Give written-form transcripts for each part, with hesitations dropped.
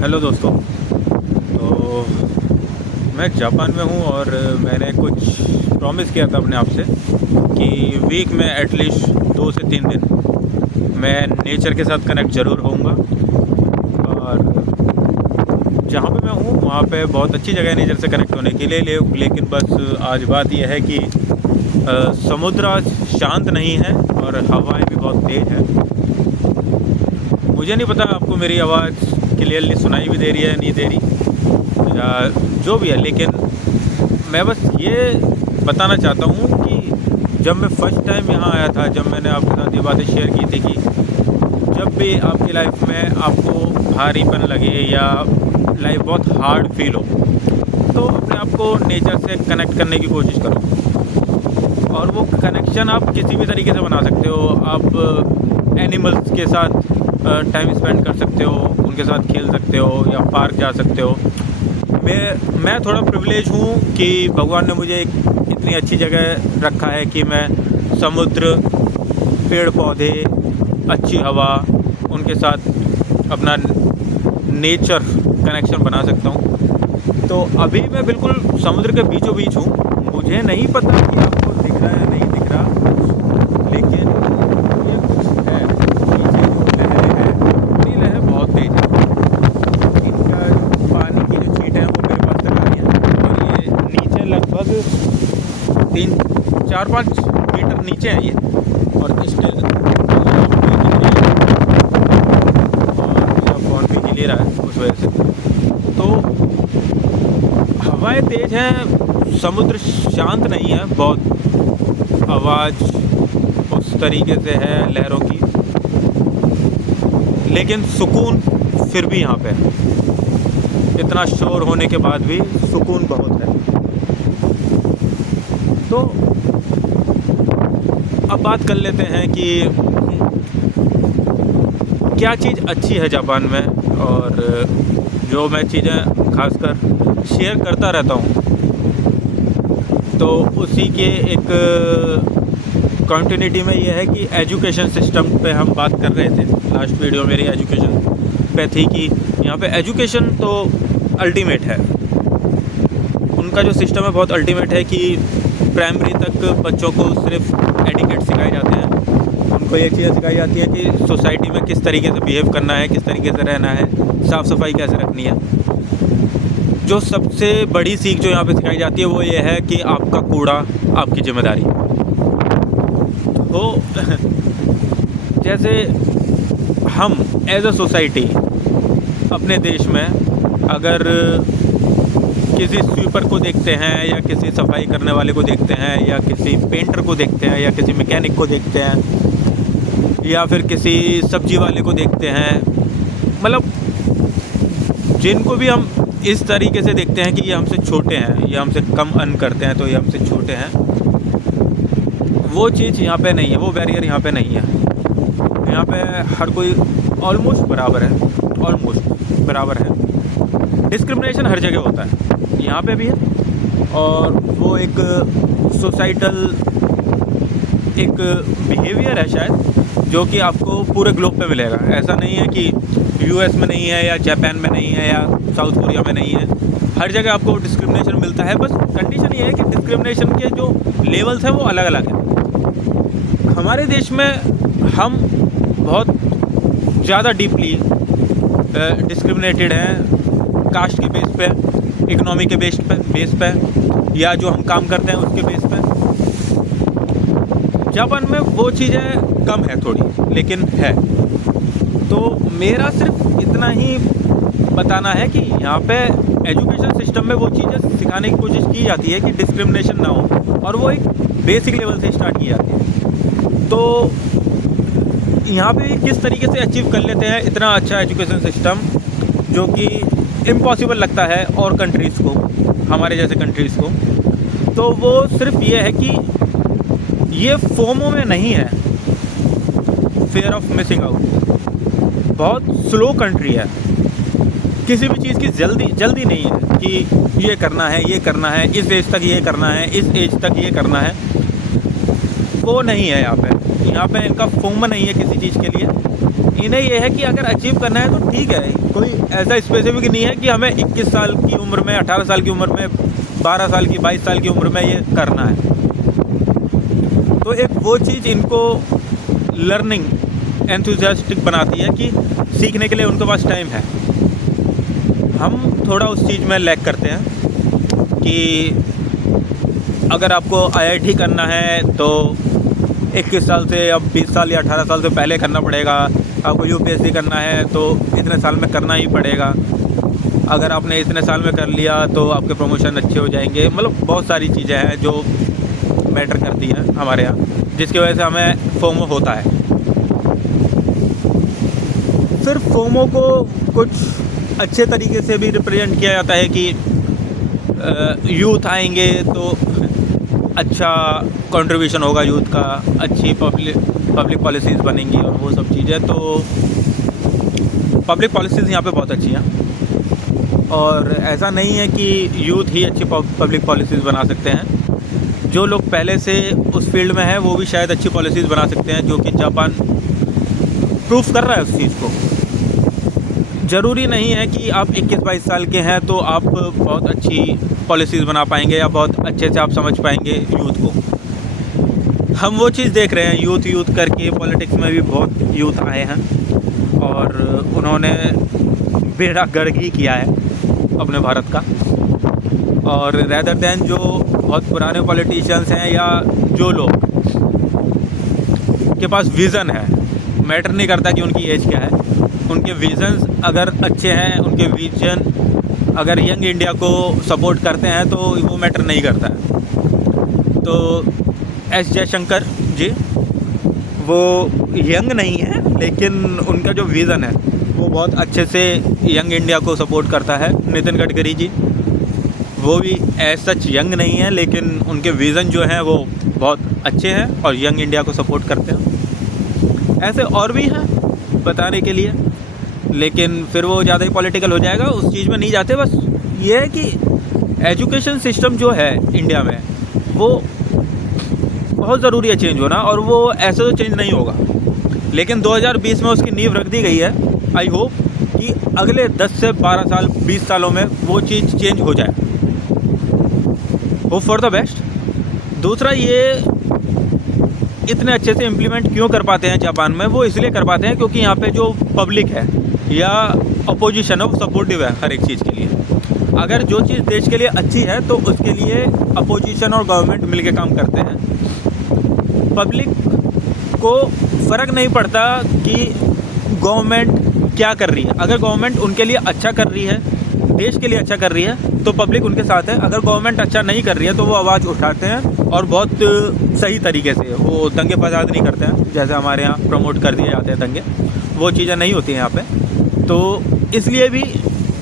Hello दोस्तों। तो मैं जापान में हूँ और मैंने कुछ प्रॉमिस किया था अपने आप से कि वीक में एटलीस्ट 2 से 3 दिन मैं नेचर के साथ कनेक्ट ज़रूर होऊंगा। और जहाँ पे मैं हूँ वहाँ पे बहुत अच्छी जगह है नेचर से कनेक्ट होने के लिए, लेकिन बस आज बात यह है कि समुद्र आज शांत नहीं है और हवाएं भी बहुत तेज़ हैं। मुझे नहीं पता आपको मेरी आवाज़ क्लियरली सुनाई भी दे रही है नहीं दे रही या जो भी है, लेकिन मैं बस ये बताना चाहता हूँ कि जब मैं फ़र्स्ट टाइम यहाँ आया था, जब मैंने आपके साथ ये बातें शेयर की थी कि जब भी आपकी लाइफ में आपको भारीपन लगे या लाइफ बहुत हार्ड फील हो तो अपने आप को नेचर से कनेक्ट करने की कोशिश करो। और वो कनेक्शन आप किसी भी तरीके से बना सकते हो। आप एनिमल्स के साथ टाइम स्पेंड कर सकते हो, उनके साथ खेल सकते हो या पार्क जा सकते हो। मैं थोड़ा प्रिविलेज हूँ कि भगवान ने मुझे एक इतनी अच्छी जगह रखा है कि मैं समुद्र, पेड़ पौधे, अच्छी हवा, उनके साथ अपना नेचर कनेक्शन बना सकता हूँ। तो अभी मैं बिल्कुल समुद्र के बीचों बीच हूँ। मुझे नहीं पता कि आपको दिख रहा है या नहीं दिख रहा, लेकिन ये कुछ है। नीचे जो लहरें हैं, ये लहरें बहुत तेज़ हैं। इनका पानी की जो छींटें हैं वो मेरे पास तक आ रही हैं और ये नीचे लगभग 3-4-5 मीटर नीचे है ये, और स्टिल ले रहा है उस वजह से। तो हवाएं तेज़ हैं, समुद्र शांत नहीं है, बहुत आवाज़ उस तरीके से है लहरों की, लेकिन सुकून फिर भी यहाँ पे है। इतना शोर होने के बाद भी सुकून बहुत है। तो अब बात कर लेते हैं कि क्या चीज़ अच्छी है जापान में, और जो मैं चीज़ें खासकर शेयर करता रहता हूँ। तो उसी के एक कंटिन्यूटी में ये है कि एजुकेशन सिस्टम पे हम बात कर रहे थे। लास्ट वीडियो मेरी एजुकेशन पे थी कि यहाँ पे एजुकेशन तो अल्टीमेट है। उनका जो सिस्टम है बहुत अल्टीमेट है कि प्राइमरी तक बच्चों को सिर्फ एटिकेट सिखाए जाते हैं। उनको ये चीज़ें सिखाई जाती हैं कि सोसाइटी में किस तरीके से बिहेव करना है, किस तरीके से रहना है, साफ़ सफाई कैसे रखनी है। जो सबसे बड़ी सीख जो यहाँ पे सिखाई जाती है वो ये है कि आपका कूड़ा आपकी जिम्मेदारी। तो जैसे हम एज अ सोसाइटी अपने देश में अगर किसी स्वीपर को देखते हैं या किसी सफाई करने वाले को देखते हैं या किसी पेंटर को देखते हैं या किसी मैकेनिक को देखते हैं या फिर किसी सब्जी वाले को देखते हैं, मतलब जिनको भी हम इस तरीके से देखते हैं कि ये हमसे छोटे हैं, ये हमसे कम अर्न करते हैं तो ये हमसे छोटे हैं, वो चीज़ यहाँ पे नहीं है, वो बैरियर यहाँ पे नहीं है। यहाँ पे हर कोई ऑलमोस्ट बराबर है, ऑलमोस्ट बराबर है। डिस्क्रिमिनेशन हर जगह होता है, यहाँ पे भी है, और वो एक सोसाइटल एक बिहेवियर है शायद जो कि आपको पूरे ग्लोब पे मिलेगा। ऐसा नहीं है कि यूएस में नहीं है या जापान में नहीं है या साउथ कोरिया में नहीं है, हर जगह आपको डिस्क्रिमिनेशन मिलता है। बस कंडीशन ये है कि डिस्क्रिमिनेशन के जो लेवल्स हैं वो अलग अलग हैं। हमारे देश में हम बहुत ज़्यादा डीपली डिस्क्रिमिनेटेड हैं कास्ट के बेस पे, इकोनॉमी के बेस पे या जो हम काम करते हैं उसके बेस पे। जापान में वो चीज़ें कम है थोड़ी, लेकिन है। तो मेरा सिर्फ इतना ही बताना है कि यहाँ पे एजुकेशन सिस्टम में वो चीज़ें सिखाने की कोशिश की जाती है कि डिस्क्रिमिनेशन ना हो, और वो एक बेसिक लेवल से स्टार्ट की जाती है। तो यहाँ पे किस तरीके से अचीव कर लेते हैं इतना अच्छा एजुकेशन सिस्टम, जो कि इम्पॉसिबल लगता है और कंट्रीज़ को, हमारे जैसे कंट्रीज़ को। तो वो सिर्फ ये है कि ये फोमो में नहीं है, फेयर ऑफ मिसिंग आउट। बहुत स्लो कंट्री है, किसी भी चीज़ की जल्दी नहीं है कि ये करना है, ये करना है, इस एज तक ये करना है, इस एज तक ये करना है, वो नहीं है यहाँ पे। यहाँ पे इनका फोमो नहीं है किसी चीज़ के लिए। इन्हें ये है कि अगर अचीव करना है तो ठीक है, कोई ऐसा स्पेसिफिक नहीं है कि हमें 21 साल की उम्र में, 18 साल की उम्र में, 12 साल की, 22 साल की उम्र में ये करना है। तो एक वो चीज़ इनको लर्निंग एंथुसियास्टिक बनाती है कि सीखने के लिए उनके पास टाइम है। हम थोड़ा उस चीज़ में लैग करते हैं कि अगर आपको IIT करना है तो 21 साल से, अब 20 साल या 18 साल से पहले करना पड़ेगा। आपको UPSC करना है तो इतने साल में करना ही पड़ेगा। अगर आपने इतने साल में कर लिया तो आपके प्रमोशन अच्छे हो जाएंगे। मतलब बहुत सारी चीज़ें हैं जो मैटर करती हैं हमारे यहाँ, जिसकी वजह से हमें फोमो होता है। फिर फोमो को कुछ अच्छे तरीके से भी रिप्रेजेंट किया जाता है कि यूथ आएंगे तो अच्छा कंट्रीब्यूशन होगा यूथ का, अच्छी पब्लिक पॉलिसीज़ बनेंगी और वो सब चीज़ें। तो पब्लिक पॉलिसीज़ यहाँ पे बहुत अच्छी हैं और ऐसा नहीं है कि यूथ ही अच्छी पब्लिक पॉलिसीज़ बना सकते हैं। जो लोग पहले से उस फील्ड में हैं वो भी शायद अच्छी पॉलिसीज़ बना सकते हैं, जो कि जापान प्रूफ कर रहा है उस चीज़ को। ज़रूरी नहीं है कि आप 21-22 साल के हैं तो आप बहुत अच्छी पॉलिसीज़ बना पाएंगे या बहुत अच्छे से आप समझ पाएंगे यूथ को। हम वो चीज़ देख रहे हैं, यूथ करके पॉलिटिक्स में भी बहुत यूथ आए हैं और उन्होंने बेड़ा गर्क ही किया है अपने भारत का। और रैदर दैन जो बहुत पुराने पॉलिटिशियंस हैं या जो लोग के पास विज़न है, मैटर नहीं करता कि उनकी एज क्या है, उनके विज़न्स अगर अच्छे हैं, उनके विजन अगर यंग इंडिया को सपोर्ट करते हैं तो वो मैटर नहीं करता है। तो एस जयशंकर जी वो यंग नहीं है, लेकिन उनका जो विज़न है वो बहुत अच्छे से यंग इंडिया को सपोर्ट करता है। नितिन गडकरी जी वो भी एज सच यंग नहीं है, लेकिन उनके विज़न जो हैं वो बहुत अच्छे हैं और यंग इंडिया को सपोर्ट करते हैं। ऐसे और भी हैं बताने के लिए, लेकिन फिर वो ज़्यादा ही पॉलिटिकल हो जाएगा, उस चीज़ में नहीं जाते। बस ये है कि एजुकेशन सिस्टम जो है इंडिया में वो बहुत ज़रूरी है चेंज होना, और वो ऐसे तो चेंज नहीं होगा, लेकिन 2020 में उसकी नींव रख दी गई है। आई होप कि अगले 10 से 12 साल 20 सालों में वो चीज़ चेंज हो जाए। Hope for the best. दूसरा, ये इतने अच्छे से इम्प्लीमेंट क्यों कर पाते हैं जापान में? वो इसलिए कर पाते हैं क्योंकि यहाँ पे जो पब्लिक है या अपोजिशन है वो सपोर्टिव है हर एक चीज़ के लिए। अगर जो चीज़ देश के लिए अच्छी है तो उसके लिए अपोजिशन और गवर्नमेंट मिलके काम करते हैं। पब्लिक को फ़र्क नहीं पड़ता कि गवर्नमेंट क्या कर रही है। अगर गवर्नमेंट उनके लिए अच्छा कर रही है, देश के लिए अच्छा कर रही है, तो पब्लिक उनके साथ है। अगर गवर्नमेंट अच्छा नहीं कर रही है तो वो आवाज़ उठाते हैं और बहुत सही तरीके से। वो दंगे फसाद नहीं करते हैं जैसे हमारे यहाँ प्रमोट कर दिए जाते हैं दंगे, वो चीज़ें नहीं होती हैं यहाँ पे। तो इसलिए भी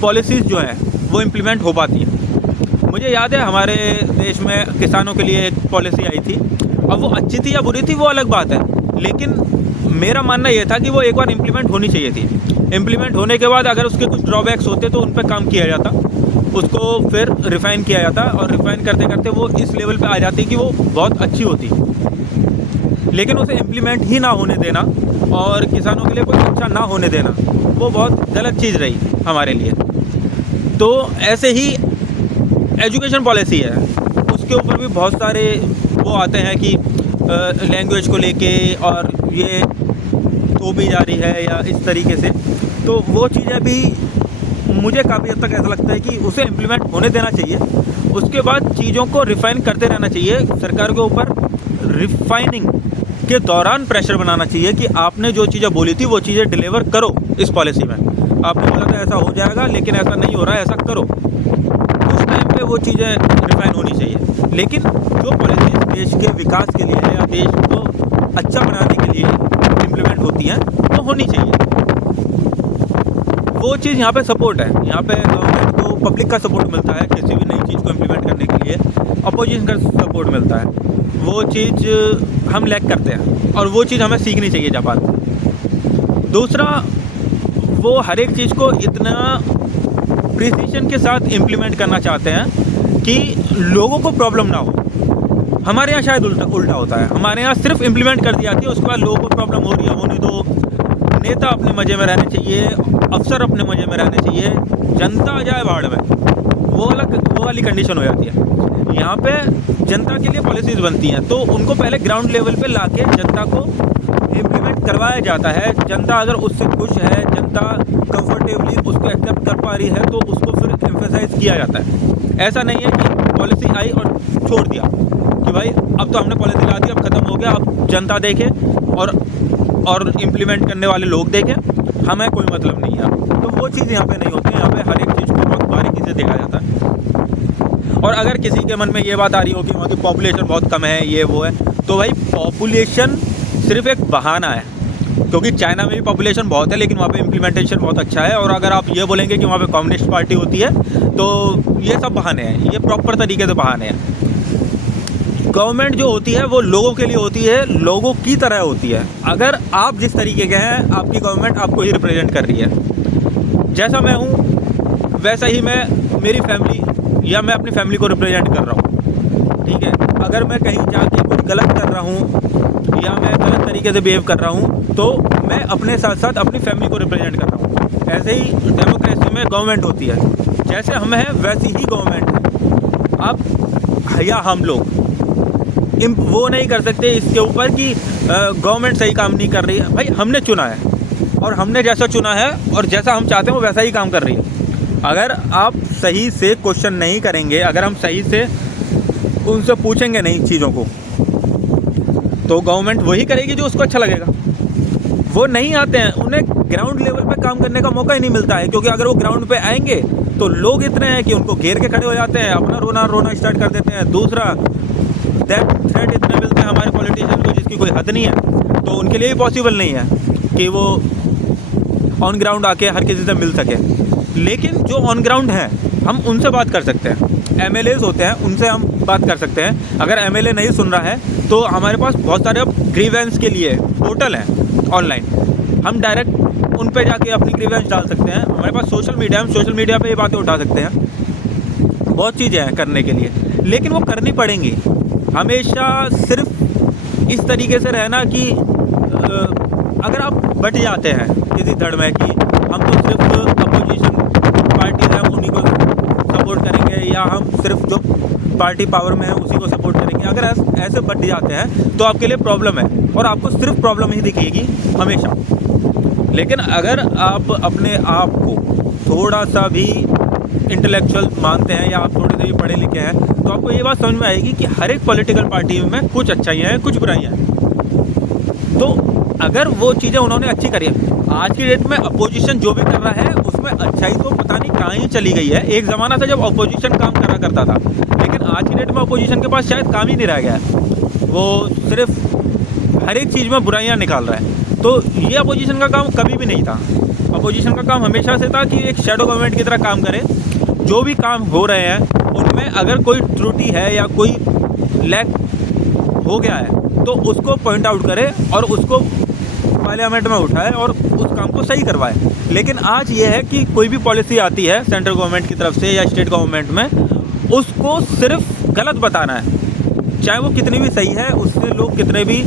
पॉलिसीज़ जो हैं वो इम्प्लीमेंट हो पाती हैं। मुझे याद है हमारे देश में किसानों के लिए एक पॉलिसी आई थी। अब वो अच्छी थी या बुरी थी वो अलग बात है, लेकिन मेरा मानना ये था कि वो एक बार इम्प्लीमेंट होनी चाहिए थी। इम्प्लीमेंट होने के बाद अगर उसके कुछ ड्रॉबैक्स होते तो उन पर काम किया जाता, उसको फिर रिफ़ाइन किया जाता, और रिफ़ाइन करते करते वो इस लेवल पे आ जाती कि वो बहुत अच्छी होती। लेकिन उसे इम्प्लीमेंट ही ना होने देना और किसानों के लिए कुछ अच्छा ना होने देना, वो बहुत गलत चीज़ रही हमारे लिए। तो ऐसे ही एजुकेशन पॉलिसी है, उसके ऊपर भी बहुत सारे वो आते हैं कि लैंग्वेज को लेके और ये थोपी जा रही है या इस तरीके से। तो वो चीज़ें भी मुझे काफ़ी हद तक ऐसा लगता है कि उसे इम्प्लीमेंट होने देना चाहिए। उसके बाद चीज़ों को रिफ़ाइन करते रहना चाहिए। सरकार के ऊपर रिफ़ाइनिंग के दौरान प्रेशर बनाना चाहिए कि आपने जो चीज़ें बोली थी वो चीज़ें डिलीवर करो इस पॉलिसी में। आपने बोला था ऐसा हो जाएगा, लेकिन ऐसा नहीं हो रहा है, ऐसा करो। उस टाइम पे वो चीज़ें रिफ़ाइन होनी चाहिए। लेकिन जो पॉलिसीज़ देश के विकास के लिए या देश को अच्छा बनाने के लिए इम्प्लीमेंट होती हैं तो होनी चाहिए। वो चीज़ यहाँ पे सपोर्ट है। यहाँ पे गवर्नमेंट को पब्लिक का सपोर्ट मिलता है किसी भी नई चीज़ को इम्प्लीमेंट करने के लिए, अपोजिशन का सपोर्ट मिलता है। वो चीज़ हम लैक करते हैं और वो चीज़ हमें सीखनी चाहिए जापान से। दूसरा, वो हर एक चीज़ को इतना प्रिसीजन के साथ इम्प्लीमेंट करना चाहते हैं कि लोगों को प्रॉब्लम ना हो। हमारे यहाँ शायद उल्टा होता है। हमारे यहाँ सिर्फ इम्प्लीमेंट कर दी जाती है, उसके बाद लोगों को प्रॉब्लम हो रही है, होने दो, नेता अपने मज़े में रहने चाहिए, अफसर अपने मज़े में रहने चाहिए, जनता आ जाए बाढ़ में, वो वाली कंडीशन हो जाती है। यहाँ पे जनता के लिए पॉलिसीज़ बनती हैं तो उनको पहले ग्राउंड लेवल पे लाके जनता को इम्प्लीमेंट करवाया जाता है। जनता अगर उससे खुश है, जनता कंफर्टेबली उसको एक्सेप्ट कर पा रही है तो उसको फिर एम्फेसाइज किया जाता है। ऐसा नहीं है कि पॉलिसी आई और छोड़ दिया कि भाई अब तो हमने पॉलिसी ला दी, अब ख़त्म हो गया, अब जनता देखे और इम्प्लीमेंट करने वाले लोग देखें, हमें कोई मतलब नहीं है। तो वो चीज़ यहाँ पे नहीं होती है। यहाँ पे हर एक चीज़ को बहुत बारीकी से देखा जाता है। और अगर किसी के मन में ये बात आ रही हो कि वहाँ की पॉपुलेशन बहुत कम है, ये वो है, तो भाई पॉपुलेशन सिर्फ एक बहाना है, क्योंकि चाइना में भी पॉपुलेशन बहुत है लेकिन वहाँ पे इम्प्लीमेंटेशन बहुत अच्छा है। और अगर आप ये बोलेंगे कि वहाँ पे कम्युनिस्ट पार्टी होती है तो ये सब बहाने हैं, ये प्रॉपर तरीके से बहाने हैं। गवर्नमेंट जो होती है वो लोगों के लिए होती है, लोगों की तरह होती है। अगर आप जिस तरीके के हैं, आपकी गवर्नमेंट आपको ही रिप्रेजेंट कर रही है। जैसा मैं हूँ वैसा ही मेरी फैमिली या मैं अपनी फैमिली को रिप्रेजेंट कर रहा हूँ, ठीक है। अगर मैं कहीं जाके कुछ गलत कर रहा हूँ या मैं गलत तरीके से बिहेव कर रहा हूँ तो मैं अपने साथ साथ अपनी फैमिली को रिप्रेजेंट कर रहा हूँ। ऐसे ही डेमोक्रेसी में गवर्नमेंट होती है, जैसे हम हैं वैसी ही गवर्नमेंट है। अब या हम लोग वो नहीं कर सकते इसके ऊपर कि गवर्नमेंट सही काम नहीं कर रही है। भाई हमने चुना है और हमने जैसा चुना है और जैसा हम चाहते हैं वो वैसा ही काम कर रही है। अगर आप सही से क्वेश्चन नहीं करेंगे, अगर हम सही से उनसे पूछेंगे नहीं चीज़ों को, तो गवर्नमेंट वही करेगी जो उसको अच्छा लगेगा। वो नहीं आते हैं, उन्हें ग्राउंड लेवल पे काम करने का मौका ही नहीं मिलता है, क्योंकि अगर वो ग्राउंड पे आएंगे तो लोग इतने हैं कि उनको घेर के खड़े हो जाते हैं, अपना रोना स्टार्ट कर देते हैं। दूसरा, थ्रेट इतने मिलते हैं हमारे पॉलिटिशियन को जिसकी कोई हद नहीं है, तो उनके लिए भी पॉसिबल नहीं है कि वो ऑन ग्राउंड आके हर किसी से मिल सके। लेकिन जो ऑन ग्राउंड हैं हम उनसे बात कर सकते हैं, MLAs होते हैं उनसे हम बात कर सकते हैं। अगर MLA नहीं सुन रहा है तो हमारे पास बहुत सारे अब ग्रीवेंस के लिए पोर्टल हैं ऑनलाइन, हम डायरेक्ट उन पे जाके अपनी ग्रीवेंस डाल सकते हैं। हमारे पास सोशल मीडिया पे ये बातें उठा सकते हैं। बहुत चीज़ें हैं करने के लिए, लेकिन वो करनी पड़ेंगी। हमेशा सिर्फ इस तरीके से रहना कि अगर आप बट जाते हैं किसी धड़ में कि हम तो सिर्फ अपोजिशन पार्टी है, हम उन्हीं को सपोर्ट करेंगे, या हम सिर्फ जो पार्टी पावर में है उसी को सपोर्ट करेंगे, अगर ऐसे बट जाते हैं तो आपके लिए प्रॉब्लम है और आपको सिर्फ प्रॉब्लम ही दिखेगी हमेशा। लेकिन अगर आप अपने आप को थोड़ा सा भी इंटेलेक्चुअल मानते हैं या आप थोड़े से भी पढ़े लिखे हैं, तो आपको ये बात समझ में आएगी कि हर एक पॉलिटिकल पार्टी में कुछ अच्छाइयाँ हैं, कुछ बुराइयाँ हैं। तो अगर वो चीज़ें उन्होंने अच्छी करी है, आज की डेट में अपोजिशन जो भी कर रहा है उसमें अच्छाई तो पता नहीं कहाँ ही चली गई है। एक ज़माना था जब अपोजिशन काम करा करता था, लेकिन आज की डेट में अपोजिशन के पास शायद काम ही नहीं रह गया है। वो सिर्फ हर एक चीज़ में बुराइयाँ निकाल रहा है। तो ये अपोजिशन का काम कभी भी नहीं था। अपोजिशन का काम हमेशा से था कि एक शैडो गवर्नमेंट की तरह काम करे। जो भी काम हो रहे हैं उनमें अगर कोई त्रुटि है या कोई लैक हो गया है तो उसको पॉइंट आउट करे और उसको पार्लियामेंट में उठाए और उस काम को सही करवाए। लेकिन आज ये है कि कोई भी पॉलिसी आती है सेंट्रल गवर्नमेंट की तरफ से या स्टेट गवर्नमेंट में, उसको सिर्फ गलत बताना है, चाहे वो कितनी भी सही है, उससे लोग कितने भी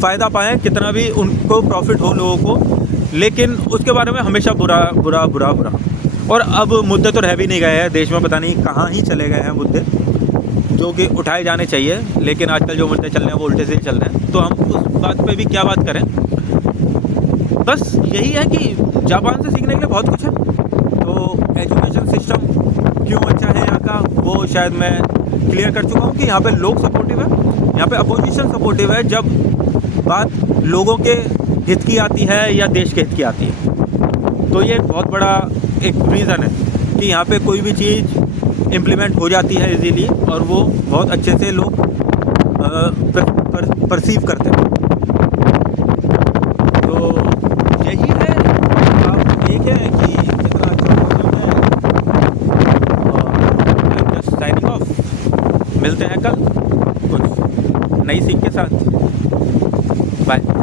फ़ायदा पाएँ, कितना भी उनको प्रॉफिट हो लोगों को, लेकिन उसके बारे में हमेशा बुरा बुरा बुरा बुरा। और अब मुद्दे तो रह भी नहीं गए हैं देश में, पता नहीं कहाँ ही चले गए हैं मुद्दे जो कि उठाए जाने चाहिए, लेकिन आजकल जो मुद्दे चल रहे हैं वो उल्टे से ही चल रहे हैं। तो हम उस बात पे भी क्या बात करें। बस यही है कि जापान से सीखने के लिए बहुत कुछ है। तो एजुकेशन सिस्टम क्यों अच्छा है यहाँ का, वो शायद मैं क्लियर कर चुका हूँ कि यहाँ पे लोग सपोर्टिव है, यहाँ पे अपोजिशन सपोर्टिव है जब बात लोगों के हित की आती है या देश के हित की आती है। तो ये एक बहुत बड़ा एक रीज़न है कि यहाँ पे कोई भी चीज़ इम्प्लीमेंट हो जाती है इजीली और वो बहुत अच्छे से लोग परसीव करते हैं। तो यही है, आप देखें कि कितना अच्छा मौसम है। और जस्ट साइनिंग ऑफ, मिलते हैं कल कुछ नई सीख के साथ। बाय।